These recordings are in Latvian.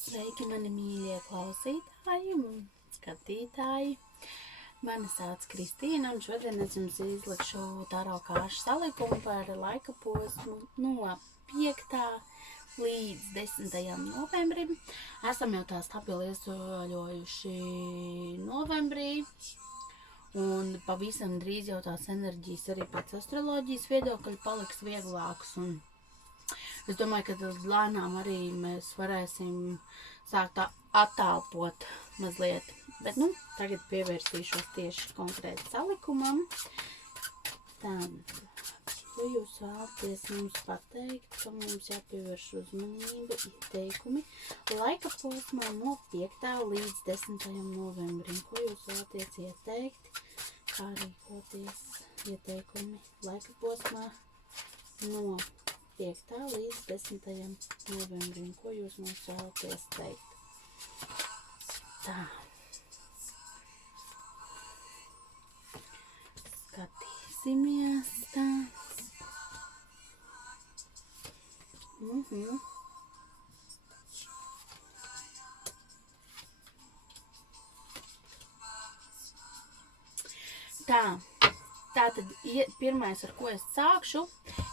Sveiki, mani mīļie klausītāji un skatītāji. Mani sauc Kristīna, un šodien es jums izlikšu taro kāršu salikumu par laika posmu no 5. līdz 10. novembrim. Esam jau tā stabili iesoļojuši novembrī, un pavisam drīz jau tās enerģijas arī pēc astroloģijas viedokļa paliks vieglākas. Un es domāju, ka tad lēnām arī mēs varēsim sākt attālpot mazliet. Bet, tagad pievērsīšos tieši konkrēti salikumam. Tad, ko jūs vēlaties mums pateikt, ka mums jāpievērš uzmanība, ieteikumi laika posmā no 5. līdz 10. novembrim? Ko jūs vēlaties ieteikt, kā rīkoties ieteikumi laika posmā no 5. līdz 10. novembrim? Ko jūs mums vēlaties teikt? Tā. Skatīsimies tā. Tātad pirmais, ar ko es sākšu,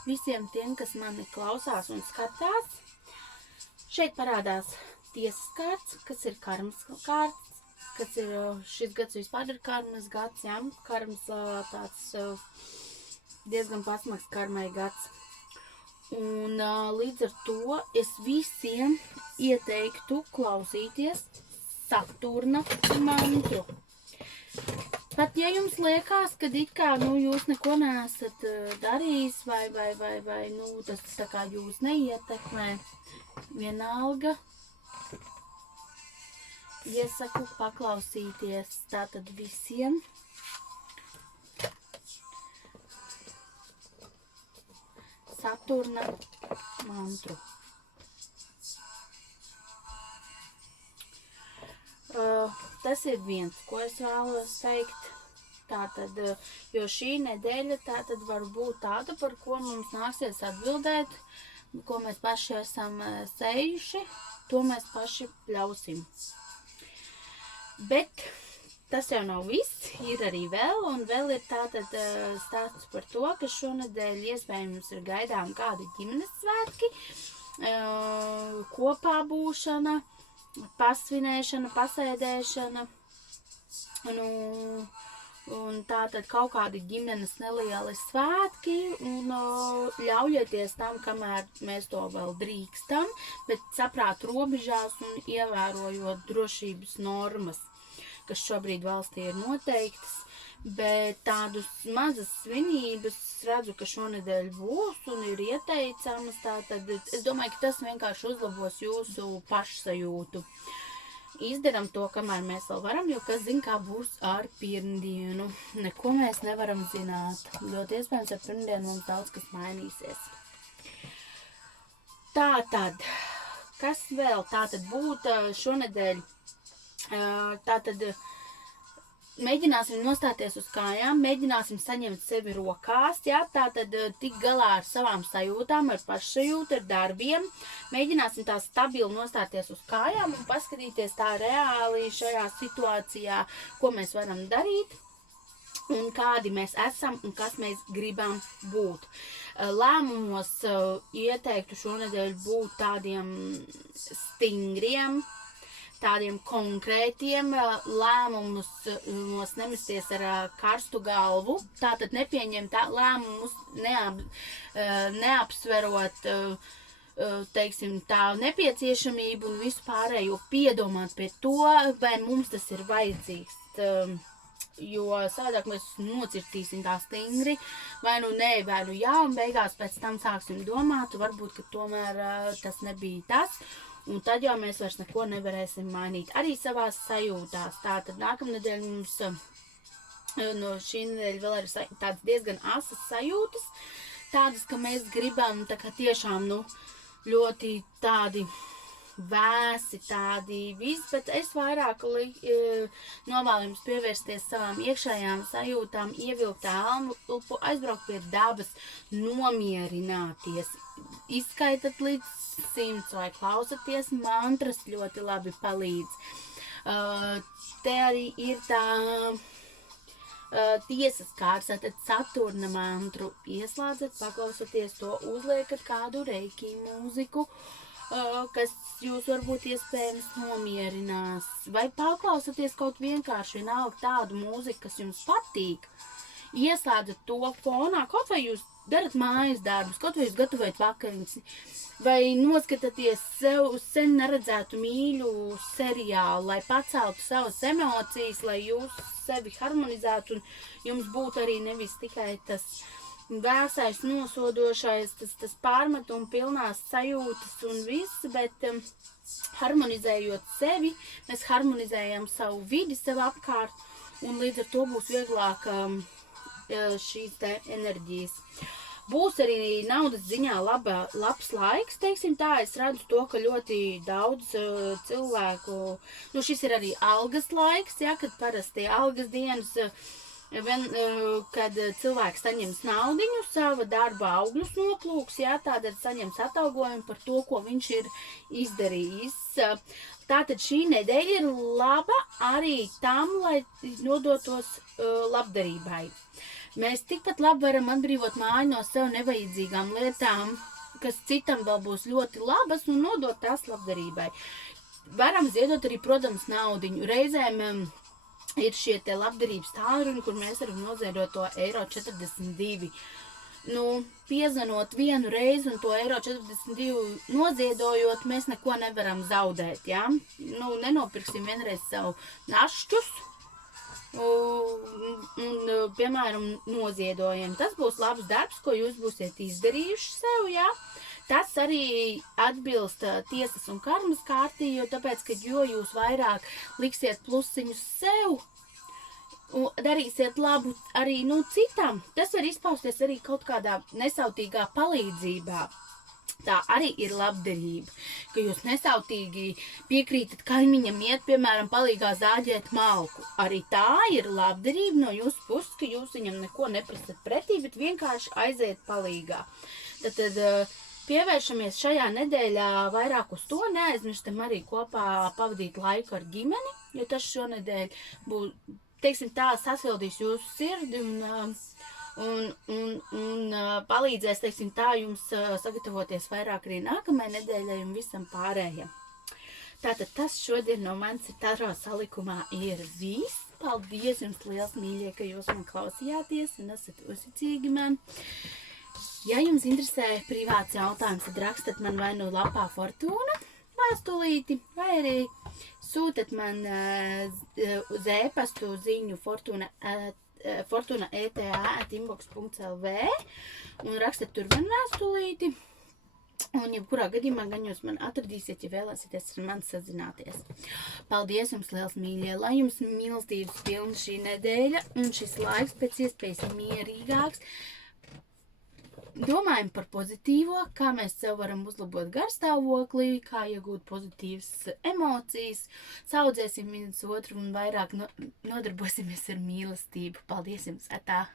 visiem tiem, kas mani klausās un skatās, šeit parādās tiesas kārts, kas ir karmas kārts, kas ir šis gads vispār ir karmas gads, jā, karmas tāds diezgan pasmags karmai gads. Un līdz ar to es visiem ieteiktu klausīties Saturna mantru. Pat ja jums liekas, ka it kā jūs neko neesat darījis vai tas tā kā jūs neietekmē, vienalga iesaku paklausīties tātad visiem. Saturna mantru. Tas ir viens, ko es vēlos teikt. Tātad, jo šī nedēļa tātad var būt tāda, par ko mums nāksies atbildēt, ko mēs paši esam sejuši, to mēs paši ļausim. Bet tas jau nav viss, ir arī vēl, un vēl ir tātad stāsts par to, ka šonedēļ iespējams ir gaidām kādi ģimenes svētki, kopā būšana, pasvinēšana, pasēdēšana, un tātad kaut kādi ģimenes nelieli svētki, un ļaujieties tam, kamēr mēs to vēl drīkstam, bet saprāt robežās un ievērojot drošības normas, kas šobrīd valstī ir noteiktas, bet tādus mazas svinības redzu, ka šonedēļ būs un ir ieteicamas, tātad es domāju, ka tas vienkārši uzlabos jūsu pašsajūtu. Izdaram to, kamēr mēs vēl varam, jo kas zina, kā būs ar pirmdienu. Neko mēs nevaram zināt. Ļoti iespējams, ar pirmdienu mums daudz kas mainīsies. Tātad, kas vēl tātad būt šonedēļ? Tātad mēģināsim nostāties uz kājām, mēģināsim saņemt sevi rokās, jā, tātad tik galā ar savām sajūtām, ar pašsajūtu, ar darbiem. Mēģināsim tā stabili nostāties uz kājām un paskatīties tā reāli šajā situācijā, ko mēs varam darīt un kādi mēs esam un kas mēs gribam būt. Lēmumos ieteiktu šonedēļ būt tādiem stingriem, tādiem konkrētiem lēmumus nemesties ar karstu galvu, tātad nepieņemt lēmumus, neapsverot, teiksim, tā nepieciešamību un visu pārējo, piedomāt pie to, vai mums tas ir vajadzīgs, jo savādāk mēs nocirtīsim tā stingri, vai nē, vai jā, un beigās pēc tam sāksim domāt, varbūt, ka tomēr tas nebija tas, un tad jau mēs vairs neko nevarēsim mainīt. Arī savās sajūtās. Tātad nākamnedēļ mums no šī nedēļa vēl ir tādas diezgan asas sajūtas. Tādas, ka mēs gribam tā kā tiešām ļoti tādi vēsi tādi viss, bet es vairāk novēlu jums pievērsties savām iekšējām sajūtām, ievilkt elpu, aizbraukt pie dabas, nomierināties, izskaitat līdz 100 vai klausaties mantras, ļoti labi palīdz. Te arī ir tā tiesas kārts, tad Saturna mantru ieslēdzat, paklausoties to, uzliekat kādu reiki mūziku, kas jūs varbūt iespējams nomierinās, vai paklausoties kaut vienkārši vienalga tādu mūziku, kas jums patīk, ieslēdzat to fonā, kaut vai jūs darat mājas darbus, kaut vai jūs gatavojat vakariņas, vai noskatāties sev sen neredzētu mīļu seriālu, lai paceltu savas emocijas, lai jūs sevi harmonizētu un jums būtu arī nevis tikai tas vēsais, nosodošais, tas pārmetumu pilnās sajūtas un viss, bet harmonizējot sevi, mēs harmonizējam savu vidi sev apkārt un līdz ar to būs vieglāk šīs te enerģijas. Būs arī naudas ziņā labs laiks, teiksim tā, es redzu to, ka ļoti daudz cilvēku, šis ir arī algas laiks, ja, kad parasti algas dienas, kad cilvēks saņems naudiņu, sava darba augļus noplūks, ja, tātad saņems atalgojumu par to, ko viņš ir izdarījis. Tātad šī nedēļa ir laba arī tam, lai nodotos labdarībai. Mēs tikpat labi varam atbrīvot māju no sev nevajadzīgām lietām, kas citam vēl būs ļoti labas un nodot tās labdarībai. Varam ziedot arī, protams, naudiņu. Reizēm ir šie te labdarības tālruņi, kur mēs varam noziedot to €42. Piezvanot vienu reizi un to €42 noziedojot, mēs neko nevaram zaudēt, ja? Nenopirksim vienreiz savu našķus, un, piemēram, noziedojam. Tas būs labs darbs, ko jūs būsiet izdarījuši sev, ja? Tas arī atbilst tiesas un karmas kārtī, jo tāpēc, ka jo jūs vairāk liksiet plusiņus sev, un darīsiet labu arī, citam, tas var izpausties arī kaut kādā nesautīgā palīdzībā. Tā arī ir labdarība, ka jūs nesautīgi piekrītat kaimiņam iet, piemēram, palīgā zāģēt malku. Arī tā ir labdarība no jūsu puses, ka jūs viņam neko neprasat pretī, bet vienkārši aiziet palīgā. Tad pievēršamies šajā nedēļā vairāk uz to, neaizmirstam arī kopā pavadīt laiku ar ģimeni, jo tas šonedēļ būs, teiksim tā, sasildīs jūsu sirdi un palīdzēs, teiksim tā, jums sagatavoties vairāk arī nākamajai nedēļai un visam pārējiem. Tātad tas šodien no manis taro salikumā ir viss. Paldies jums liels, mīļie, ka jūs man klausījāties un esat uzticīgi man. Ja jums interesē privāts jautājums, tad rakstat man vai nu lapā Fortuna vēstulīti, vai arī sūtat man uz e-pastu ziņu fortuna.eta@inbox.lv un rakstat tur man vēstulīti. Un jebkurā gadījumā gan jūs man atradīsiet, ja vēlēsieties ar mani sazināties. Paldies jums liels, mīļie, lai jums mīlestības pilna šī nedēļa un šis laiks pēc iespējas mierīgāks. Domājam par pozitīvo, kā mēs sev varam uzlabot garstāvokli, kā iegūt pozitīvas emocijas, saudzēsim viens otru un vairāk nodarbosimies ar mīlestību. Paldies jums, atā!